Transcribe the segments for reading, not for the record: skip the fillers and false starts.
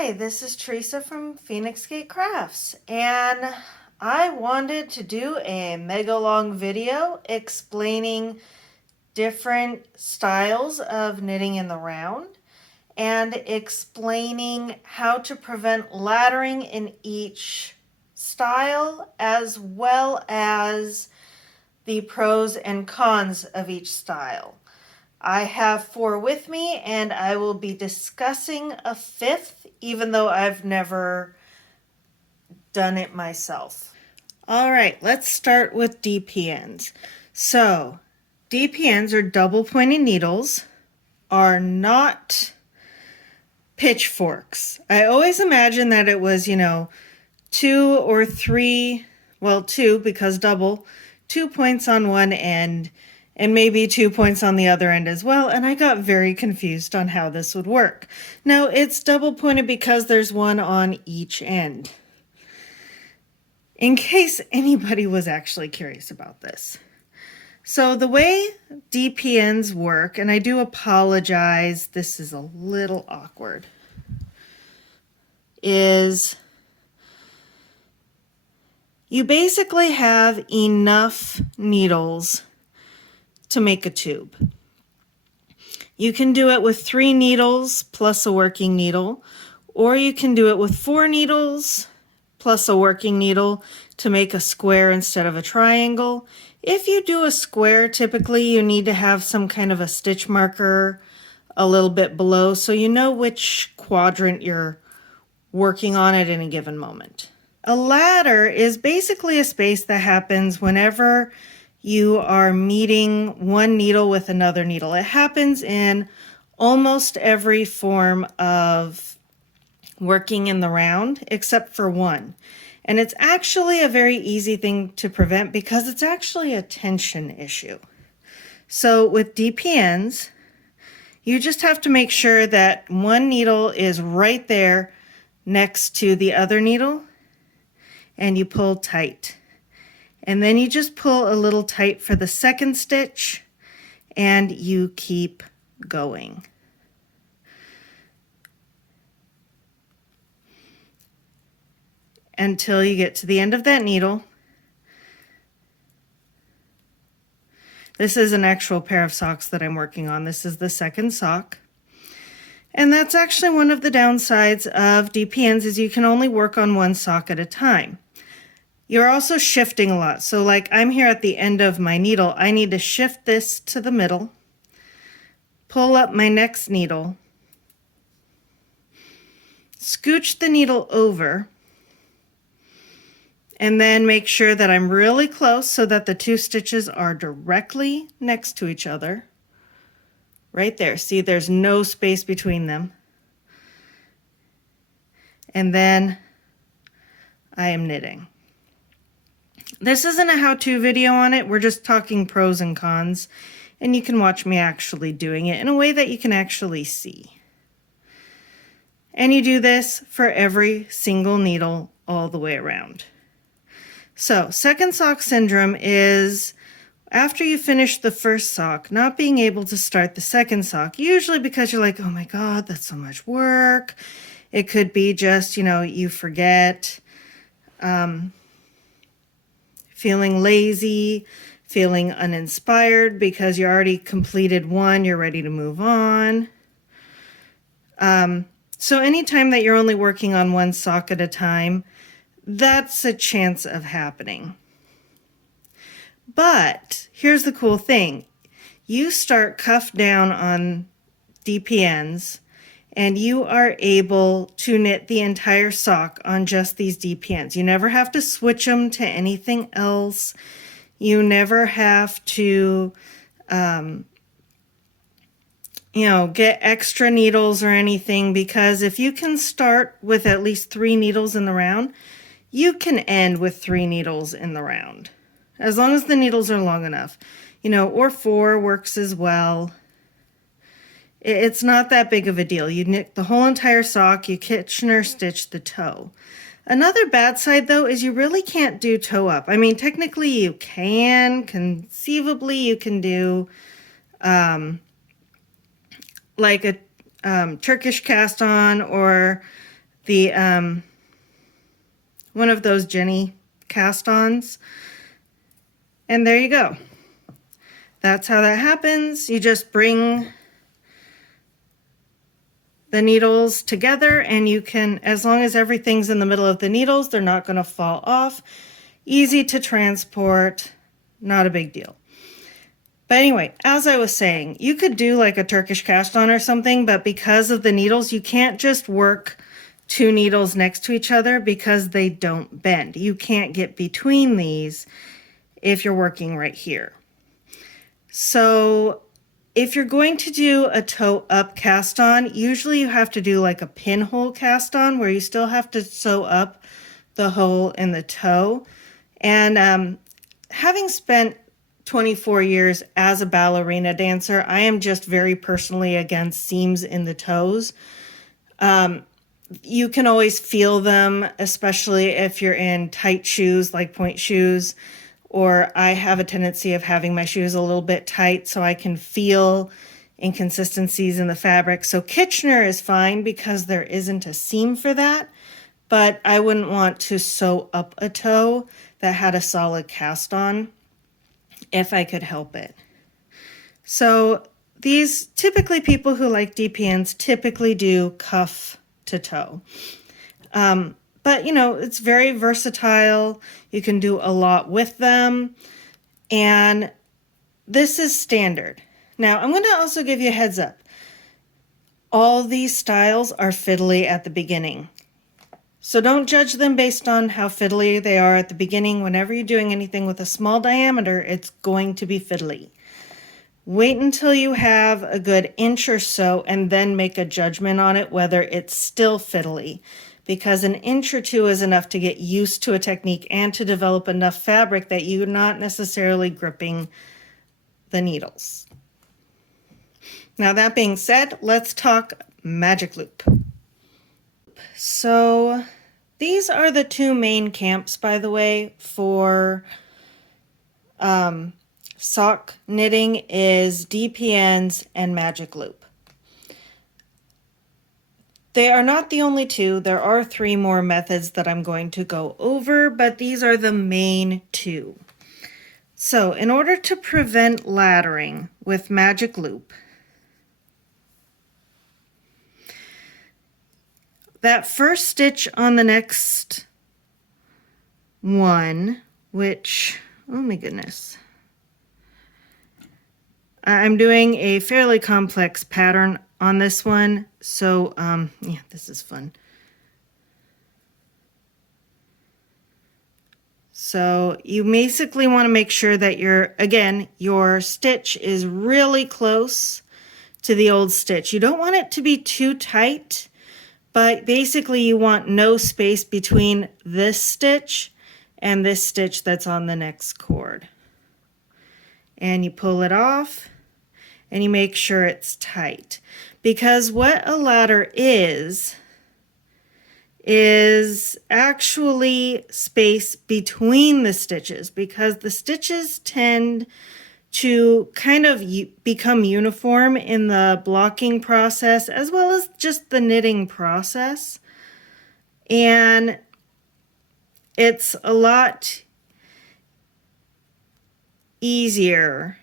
Hi, this is Teresa from Phoenix Gate Crafts, and I wanted to do a mega long video explaining different styles of knitting in the round and explaining how to prevent laddering in each style, as well as the pros and cons of each style. I have 4 with me, and I will be discussing a 5th, even though I've never done it myself. All right, let's start with DPNs. So, DPNs, or double pointed needles, are not pitchforks. I always imagined that it was, 2 or 3, well, 2 because double, 2 points on one end and maybe 2 points on the other end as well, and I got very confused on how this would work. Now, it's double pointed because there's one on each end, in case anybody was actually curious about this. So the way DPNs work, and I do apologize, this is a little awkward, is you basically have enough needles to make a tube. You can do it with 3 needles plus a working needle, or you can do it with 4 needles plus a working needle to make a square instead of a triangle. If you do a square, typically you need to have some kind of a stitch marker a little bit below so you know which quadrant you're working on at any given moment. A ladder is basically a space that happens whenever you are meeting one needle with another needle. It happens in almost every form of working in the round except for one. And it's actually a very easy thing to prevent because it's actually a tension issue. So with DPNs, you just have to make sure that one needle is right there next to the other needle, and you pull tight. And then you just pull a little tight for the second stitch, and you keep going. Until you get to the end of that needle. This is an actual pair of socks that I'm working on. This is the second sock. And that's actually one of the downsides of DPNs, is you can only work on one sock at a time. You're also shifting a lot. So like I'm here at the end of my needle, I need to shift this to the middle, pull up my next needle, scooch the needle over, and then make sure that I'm really close so that the 2 stitches are directly next to each other. Right there. See, there's no space between them. And then I am knitting. This isn't a how-to video on it. We're just talking pros and cons, and you can watch me actually doing it in a way that you can actually see. And you do this for every single needle all the way around. So, second sock syndrome is after you finish the first sock, not being able to start the second sock, usually because you're like, oh my God, that's so much work. It could be just, you forget, feeling lazy, feeling uninspired because you already completed one, you're ready to move on. So anytime that you're only working on one sock at a time, that's a chance of happening. But here's the cool thing. You start cuff down on DPNs, and you are able to knit the entire sock on just these DPNs. You never have to switch them to anything else. You never have to, get extra needles or anything, because if you can start with at least 3 needles in the round, you can end with 3 needles in the round, as long as the needles are long enough, or 4 works as well. It's not that big of a deal. You knit the whole entire sock, you Kitchener stitch the toe. Another bad side, though, is you really can't do toe up. I mean, technically you can, conceivably you can do like a Turkish cast on or the one of those Jenny cast-ons. And there you go. That's how that happens. You just bring the needles together, and you can, as long as everything's in the middle of the needles, they're not going to fall off. Easy to transport, not a big deal. But anyway, as I was saying, you could do like a Turkish cast on or something, but because of the needles, you can't just work two needles next to each other because they don't bend. You can't get between these if you're working right here. So if you're going to do a toe up cast on, usually you have to do like a pinhole cast on where you still have to sew up the hole in the toe. And having spent 24 years as a ballerina dancer, I am just very personally against seams in the toes. You can always feel them, especially if you're in tight shoes like point shoes, or I have a tendency of having my shoes a little bit tight so I can feel inconsistencies in the fabric. So Kitchener is fine because there isn't a seam for that, but I wouldn't want to sew up a toe that had a solid cast on if I could help it. So these typically, people who like DPNs typically do cuff to toe. But you know, it's very versatile. You can do a lot with them. And this is standard. Now, I'm going to also give you a heads up. All these styles are fiddly at the beginning. So don't judge them based on how fiddly they are at the beginning. Whenever you're doing anything with a small diameter, it's going to be fiddly. Wait until you have a good inch or so and then make a judgment on it whether it's still fiddly, because an inch or two is enough to get used to a technique and to develop enough fabric that you're not necessarily gripping the needles. Now that being said, let's talk magic loop. So these are the two main camps, by the way, for sock knitting, is DPNs and magic loop. They are not the only two. There are 3 more methods that I'm going to go over, but these are the main 2. So in order to prevent laddering with magic loop, that first stitch on the next one, which, oh my goodness, I'm doing a fairly complex pattern on this one, so yeah, this is fun. So you basically want to make sure that your stitch is really close to the old stitch. You don't want it to be too tight, but basically you want no space between this stitch and this stitch that's on the next cord. And you pull it off and you make sure it's tight. Because what a ladder is actually space between the stitches, because the stitches tend to kind of become uniform in the blocking process as well as just the knitting process. And it's a lot easier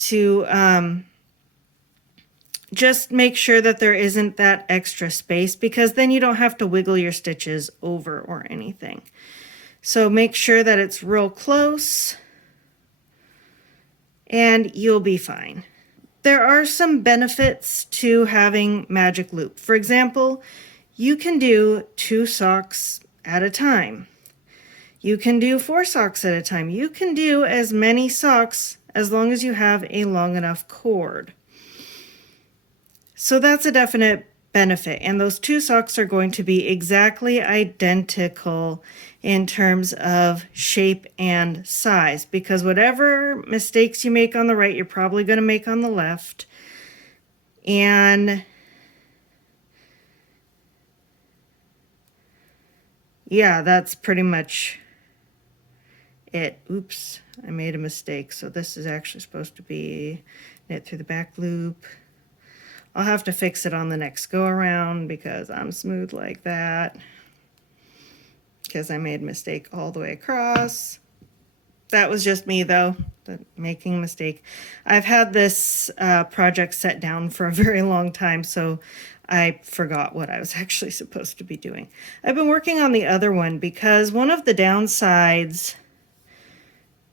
to just make sure that there isn't that extra space, because then you don't have to wiggle your stitches over or anything. So make sure that it's real close and you'll be fine. There are some benefits to having magic loop. For example, you can do 2 socks at a time. You can do 4 socks at a time. You can do as many socks as long as you have a long enough cord. So that's a definite benefit. And those 2 socks are going to be exactly identical in terms of shape and size, because whatever mistakes you make on the right, you're probably going to make on the left. And yeah, that's pretty much it. Oops, I made a mistake. So this is actually supposed to be knit through the back loop. I'll have to fix it on the next go around because I'm smooth like that. Because I made a mistake all the way across. That was just me though, making a mistake. I've had this project set down for a very long time, so I forgot what I was actually supposed to be doing. I've been working on the other one because one of the downsides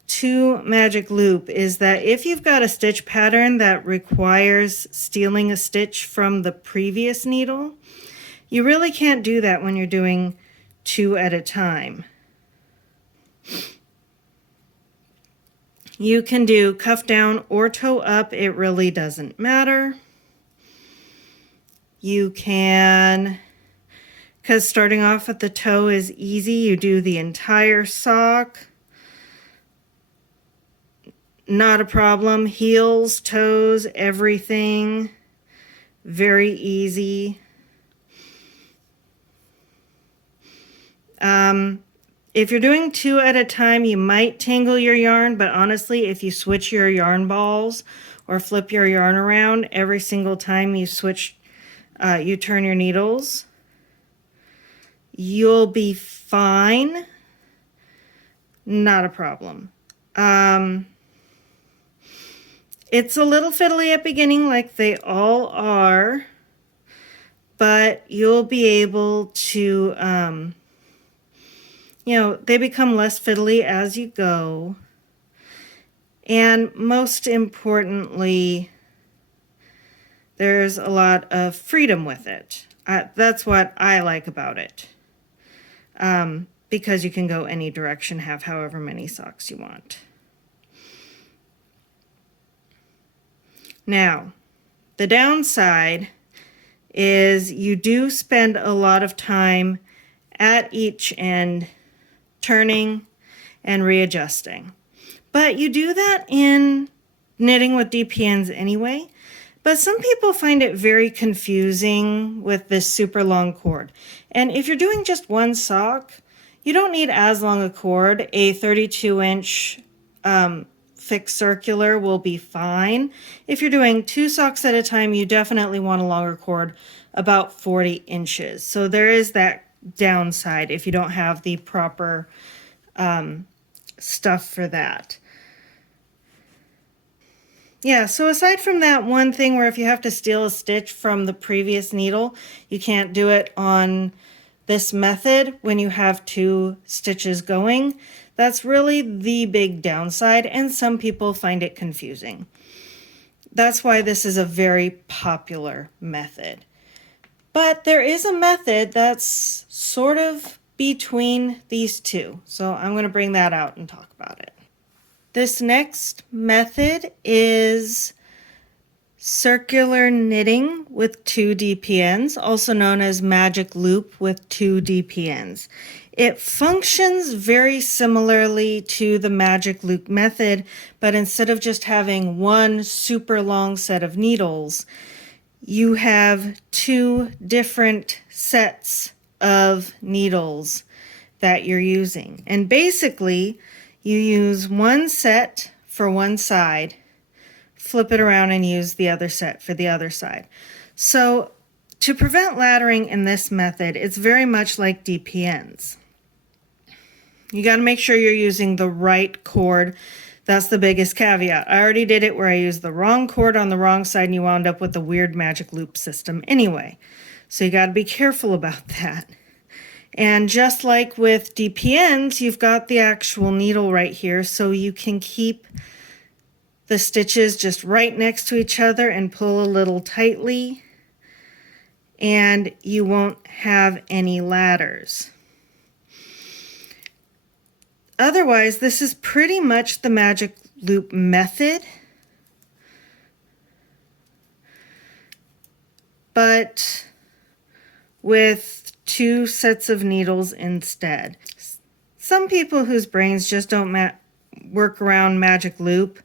to Magic Loop is that if you've got a stitch pattern that requires stealing a stitch from the previous needle, you really can't do that when you're doing 2 at a time. You can do cuff down or toe up, it really doesn't matter. You can, because starting off at the toe is easy, you do the entire sock. Not a problem. Heels, toes, everything. Very easy. If you're doing 2 at a time, you might tangle your yarn, but honestly, if you switch your yarn balls or flip your yarn around every single time you switch, you turn your needles, you'll be fine. Not a problem. It's a little fiddly at beginning, like they all are, but you'll be able to, you know, they become less fiddly as you go. And most importantly, there's a lot of freedom with it. That's what I like about it. Because you can go any direction, have however many socks you want. Now, the downside is you do spend a lot of time at each end turning and readjusting. But you do that in knitting with DPNs anyway. But some people find it very confusing with this super long cord. And if you're doing just one sock, you don't need as long a cord. A 32-inch fixed circular will be fine. If you're doing 2 socks at a time, you definitely want a longer cord, about 40 inches. So there is that downside if you don't have the proper stuff for that. Yeah, so aside from that one thing where if you have to steal a stitch from the previous needle, you can't do it on this method when you have 2 stitches going. That's really the big downside, and some people find it confusing. That's why this is a very popular method. But there is a method that's sort of between these two, so I'm going to bring that out and talk about it. This next method is circular knitting with 2 DPNs, also known as magic loop with 2 DPNs. It functions very similarly to the magic loop method, but instead of just having one super long set of needles, you have 2 different sets of needles that you're using. And basically, you use one set for one side, flip it around and use the other set for the other side. So to prevent laddering in this method, it's very much like DPNs. You got to make sure you're using the right cord. That's the biggest caveat. I already did it where I used the wrong cord on the wrong side and you wound up with the weird magic loop system anyway. So you got to be careful about that. And just like with DPNs, you've got the actual needle right here, so you can keep the stitches just right next to each other and pull a little tightly, and you won't have any ladders. Otherwise, this is pretty much the magic loop method, but with 2 sets of needles instead. Some people whose brains just don't work around magic loop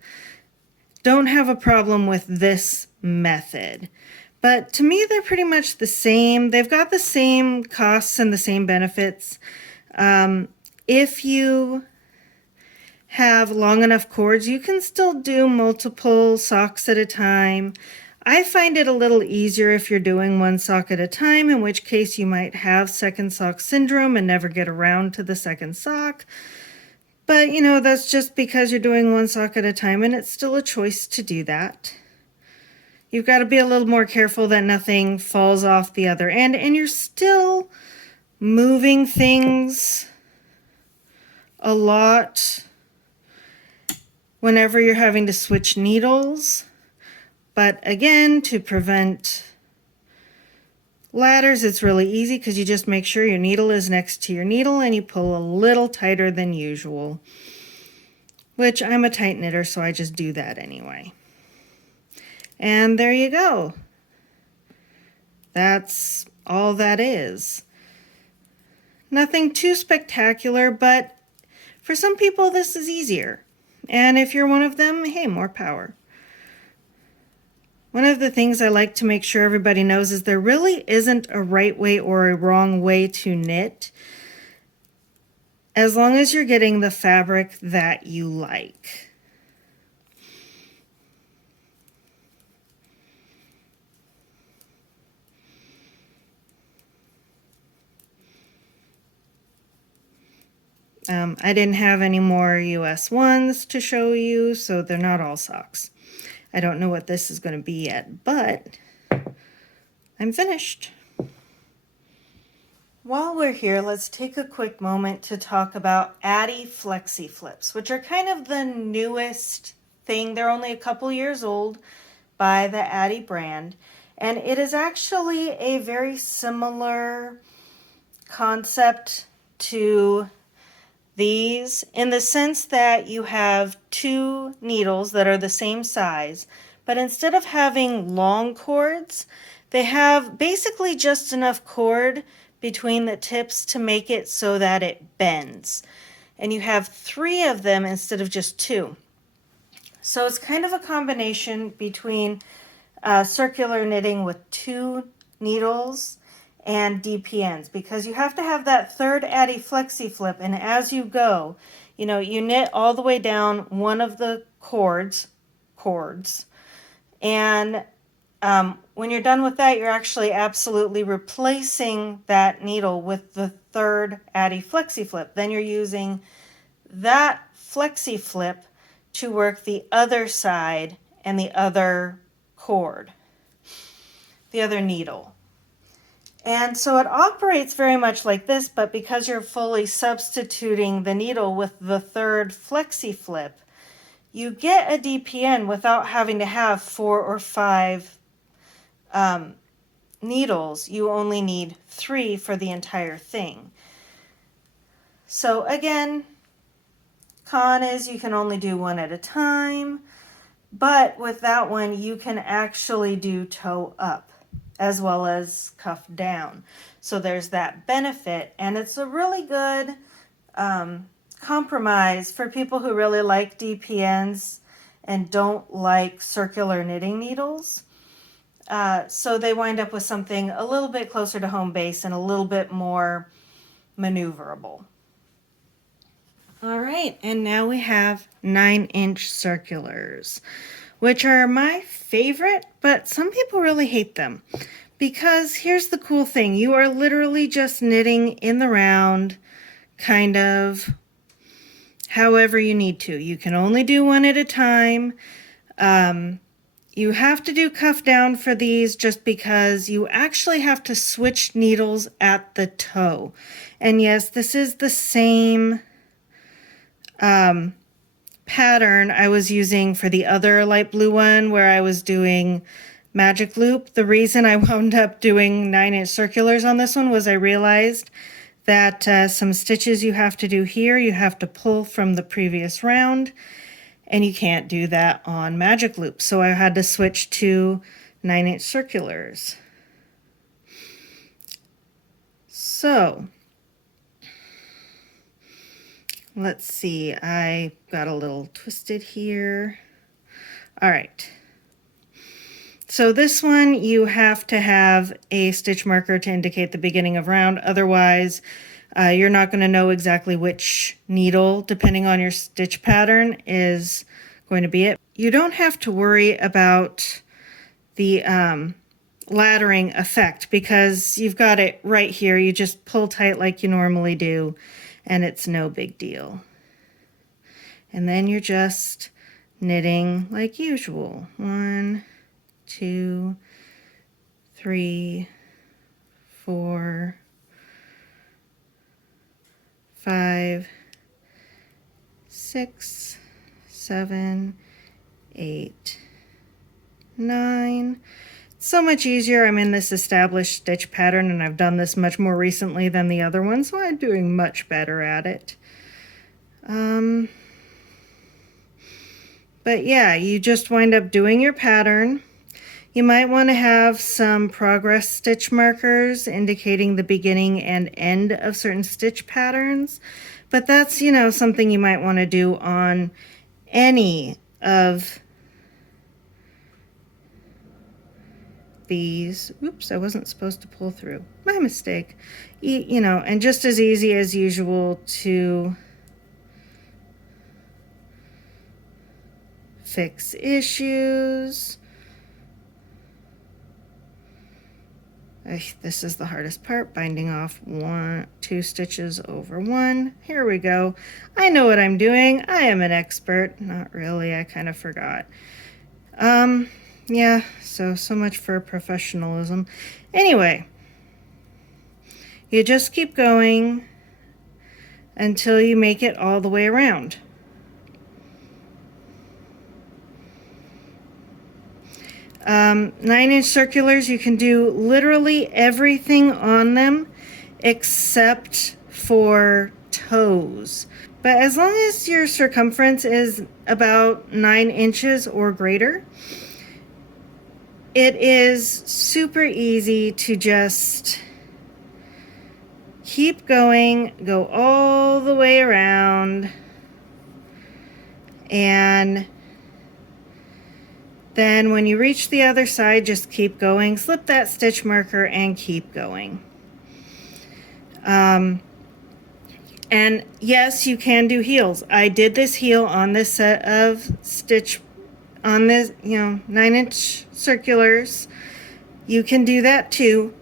don't have a problem with this method. But to me, they're pretty much the same. They've got the same costs and the same benefits. If you have long enough cords, you can still do multiple socks at a time. I find it a little easier if you're doing one sock at a time, in which case you might have second sock syndrome and never get around to the second sock. But you know, that's just because you're doing one sock at a time, and it's still a choice to do that. You've got to be a little more careful that nothing falls off the other end, and you're still moving things a lot whenever you're having to switch needles. But again, to prevent ladders, it's really easy because you just make sure your needle is next to your needle and you pull a little tighter than usual, which I'm a tight knitter, so I just do that anyway. And there you go. That's all that is. Nothing too spectacular, but for some people this is easier. And if you're one of them, hey, more power. One of the things I like to make sure everybody knows is there really isn't a right way or a wrong way to knit, as long as you're getting the fabric that you like. I didn't have any more US ones to show you, so they're not all socks. I don't know what this is going to be yet, but I'm finished. While we're here, let's take a quick moment to talk about Addy Flexi Flips, which are kind of the newest thing. They're only a couple years old by the Addy brand, and it is actually a very similar concept to these in the sense that you have two needles that are the same size, but instead of having long cords, they have basically just enough cord between the tips to make it so that it bends. And you have 3 of them instead of just 2. So it's kind of a combination between circular knitting with 2 needles and DPNs, because you have to have that third Addy Flexi Flip, and as you go, you know, you knit all the way down one of the cords, and when you're done with that, you're actually absolutely replacing that needle with the third Addy Flexi Flip. Then you're using that Flexi Flip to work the other side and the other cord, the other needle. And so it operates very much like this, but because you're fully substituting the needle with the third Flexi Flip, you get a DPN without having to have 4 or 5 needles. You only need 3 for the entire thing. So again, con is you can only do one at a time, but with that one you can actually do toe up as well as cuff down. So there's that benefit, and it's a really good compromise for people who really like DPNs and don't like circular knitting needles. So they wind up with something a little bit closer to home base and a little bit more maneuverable. All right, and now we have 9-inch circulars, which are my favorite, but some people really hate them. Because here's the cool thing, you are literally just knitting in the round, kind of however you need to. You can only do one at a time. You have to do cuff down for these just because you actually have to switch needles at the toe. And yes, this is the same pattern I was using for the other light blue one where I was doing magic loop. The reason I wound up doing 9-inch circulars on this one was I realized that some stitches you have to do here, you have to pull from the previous round, and you can't do that on magic loop. So I had to switch to 9-inch circulars. So let's see, I got a little twisted here. All right. So this one, you have to have a stitch marker to indicate the beginning of round. Otherwise, you're not going to know exactly which needle, depending on your stitch pattern, is going to be it. You don't have to worry about the laddering effect, because you've got it right here. You just pull tight like you normally do, and it's no big deal. And then you're just knitting like usual. 1, 2, 3, 4, 5, 6, 7, 8, 9. It's so much easier. I'm in this established stitch pattern, and I've done this much more recently than the other one, so I'm doing much better at it. But yeah, you just wind up doing your pattern. You might want to have some progress stitch markers indicating the beginning and end of certain stitch patterns, but that's, you know, something you might want to do on any of these. Oops, I wasn't supposed to pull through. My mistake. You know, and just as easy as usual to fix issues. This is the hardest part, binding off 2 stitches over 1. Here we go. I know what I'm doing. I am an expert. Not really, I kind of forgot. Yeah, so much for professionalism. Anyway, you just keep going until you make it all the way around. Nine-inch circulars, you can do literally everything on them except for toes. But as long as your circumference is about 9 inches or greater, it is super easy to just keep going, go all the way around, and then when you reach the other side, just keep going, slip that stitch marker and keep going. And yes, you can do heels. I did this heel on this set of stitch, on this, 9-inch circulars. You can do that too.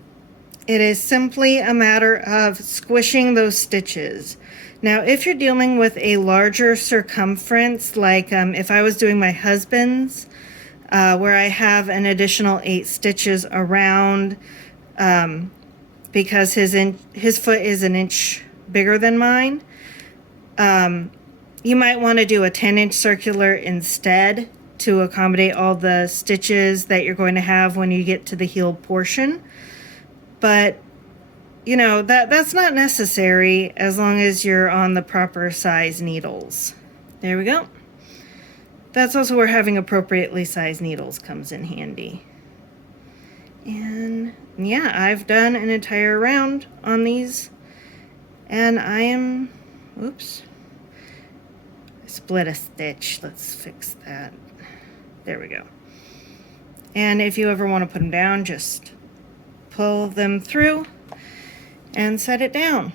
It is simply a matter of squishing those stitches. Now, if you're dealing with a larger circumference, like if I was doing my husband's, where I have an additional 8 stitches around, because his foot is an inch bigger than mine, you might want to do a 10-inch circular instead to accommodate all the stitches that you're going to have when you get to the heel portion. But that's not necessary as long as you're on the proper size needles. There we go. That's also where having appropriately sized needles comes in handy. And yeah, I've done an entire round on these, and I am, oops, I split a stitch. Let's fix that. There we go. And if you ever want to put them down, just pull them through and set it down.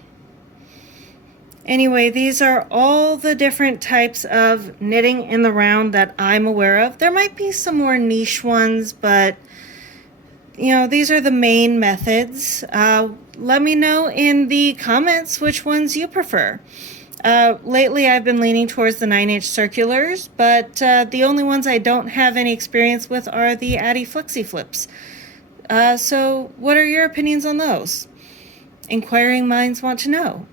Anyway, these are all the different types of knitting in the round that I'm aware of. There might be some more niche ones, but these are the main methods. Let me know in the comments which ones you prefer. Lately, I've been leaning towards the 9-inch circulars, but the only ones I don't have any experience with are the Addy Flexi flips. So what are your opinions on those? Inquiring minds want to know.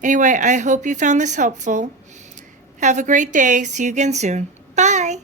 Anyway, I hope you found this helpful. Have a great day. See you again soon. Bye.